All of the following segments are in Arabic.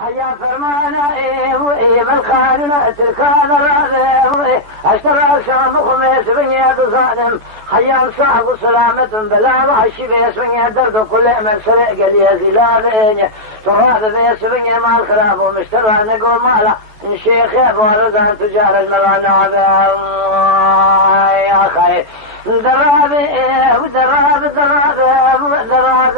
هيا فرمانا بالخاننا تركان راضي اشترى شام خميس بن يد ظالم خيام صاحب سلامة بلا وحشي بيس بن يدرد كل من سرق لي زلالين تراد بيس بن مال خراب ومشترى نقول مالا الشيخ ابو رزان تجار الملانا يا خير درابي ودراب دراب دراب دراب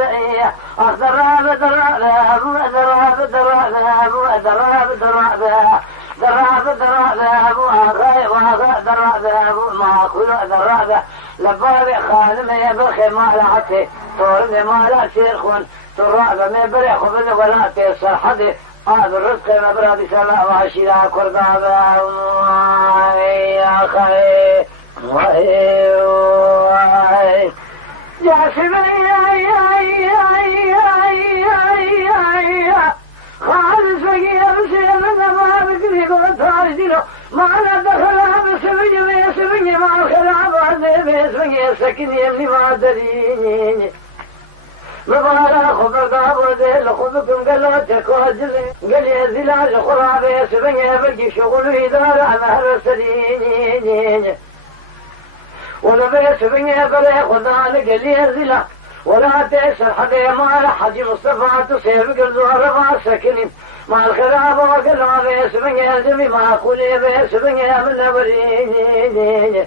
دراب لبابي خادم يبخي مال عتي طول مال شيخون تراب ما بريخ بن ولا تيسر حدي هذا الرزق مبرد سماء وعشيرا كرداب يا خير جاسمي خالص ويمشي من أمامك لقد تعجله ما ندخلها بسبج بيسبج مع الخلاب بيسبج سكن يمني ما دريني مبالا خبر دابو ديل خبكم قلوتك وجلي قل يزلال خراب يسبج يبقي شغل إدارة مهر سديني ولا بيسبج يبقي خدان قل يزلال ولا تيسر حدا ما حد مصطفى تصير قلزور ما سكنين ما الخراب وقلوا بيسبن يزمي ما قولي بيسبن يا من نبريني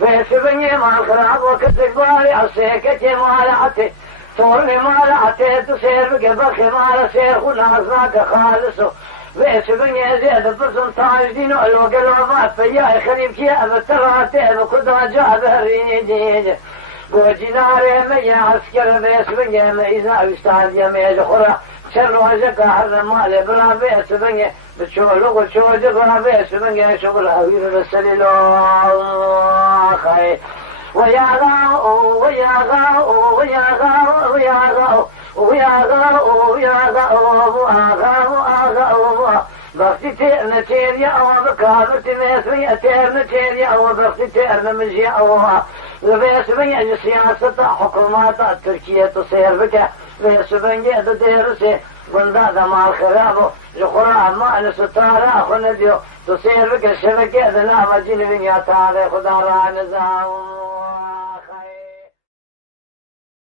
بيسبن ما الخراب وكتك باري عسيكتي ما لعتي طولي ما لعتي تصير بقبخي ما لسير خلاص ماك خالصو بيسبن يزيد بصن طاجدين الوقلوا ما فياي خريب يا بتراتي بكدها جاء بهريني وجناري ميا عسكر بيسبن يا ميزا ويستعد يا ميزا خرا شر وجهك هذا مال بلا بيسبن بتشغل وتشوجك بلا بيسبن يا شغل هوير السليل خير ويا غاو ويا غاو ويا غاو ويا غاو ويا غاو ويا غاو بختي تيرنا تيريا او بكابر تمسوي تيرنا تيريا او بختي تيرنا مجيا او بيسبن السياسة حكومات تركيا تصير بك بيسبن درسي قلنا مال خرابه لخرا ما نستارا خنديو تصير بك الشبكة ذنا مجين بن يا تعالى خدا را نزاو